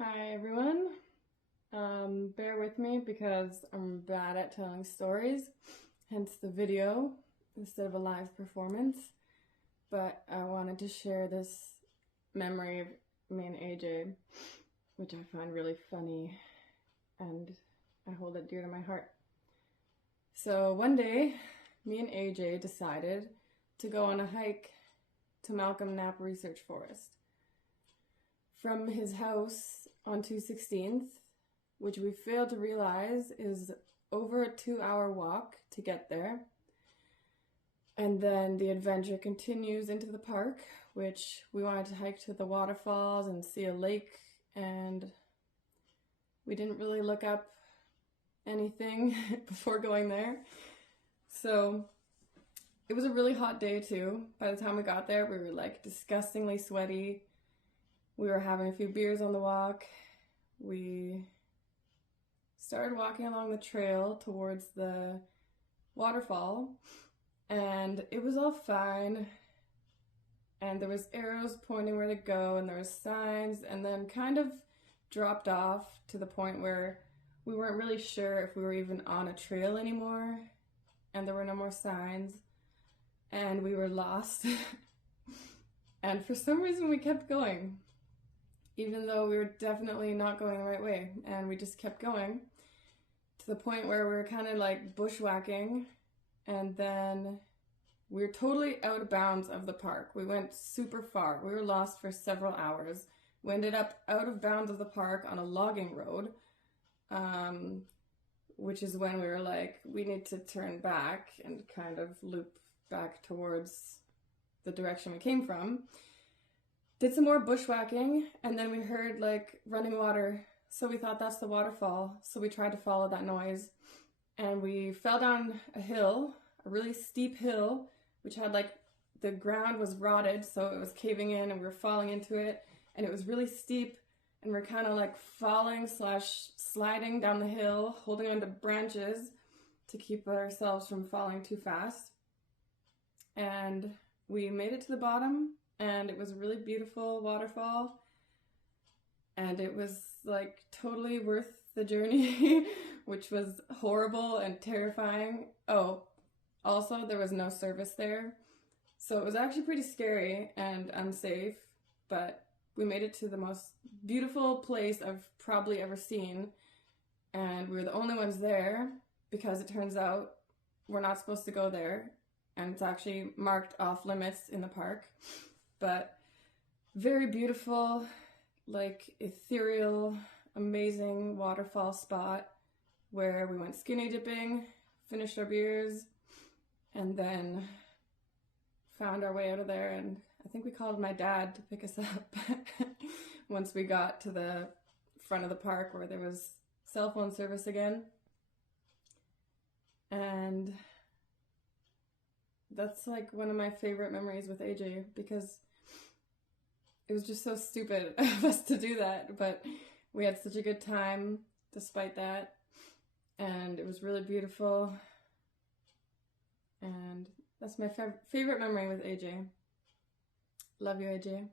Hi everyone. Bear with me because I'm bad at telling stories, hence the video instead of a live performance. But I wanted to share this memory of me and AJ, which I find really funny and I hold it dear to my heart. So one day, me and AJ decided to go on a hike to Malcolm Knapp Research Forest. From his house on 216th, which we failed to realize is over a 2-hour walk to get there. And then the adventure continues into the park, which we wanted to hike to the waterfalls and see a lake, and we didn't really look up anything before going there. So it was a really hot day too. By the time we got there, we were like disgustingly sweaty. We were having a few beers on the walk. We started walking along the trail towards the waterfall, and it was all fine. And there was arrows pointing where to go, and there was signs, and then kind of dropped off to the point where we weren't really sure if we were even on a trail anymore, and there were no more signs, and we were lost. And for some reason we kept going, even though we were definitely not going the right way, and we just kept going to the point where we were kind of like bushwhacking, and then we were totally out of bounds of the park. We went super far. We were lost for several hours. We ended up out of bounds of the park on a logging road, which is when we were like, we need to turn back and kind of loop back towards the direction we came from. Did some more bushwhacking, and then we heard like running water, so we thought that's the waterfall. So we tried to follow that noise, and we fell down a hill, a really steep hill, which had like, the ground was rotted, so it was caving in and we were falling into it, and it was really steep, and we're kind of like falling / sliding down the hill, holding onto branches to keep ourselves from falling too fast. And we made it to the bottom, and it was a really beautiful waterfall, and it was like totally worth the journey, which was horrible and terrifying. Oh, also there was no service there, so it was actually pretty scary and unsafe, but we made it to the most beautiful place I've probably ever seen, and we were the only ones there because it turns out we're not supposed to go there, and it's actually marked off limits in the park. But very beautiful, like ethereal, amazing waterfall spot where we went skinny dipping, finished our beers, and then found our way out of there. And I think we called my dad to pick us up once we got to the front of the park where there was cell phone service again. And that's like one of my favorite memories with AJ, because it was just so stupid of us to do that, but we had such a good time despite that, and it was really beautiful, and that's my favorite memory with AJ. Love you, AJ.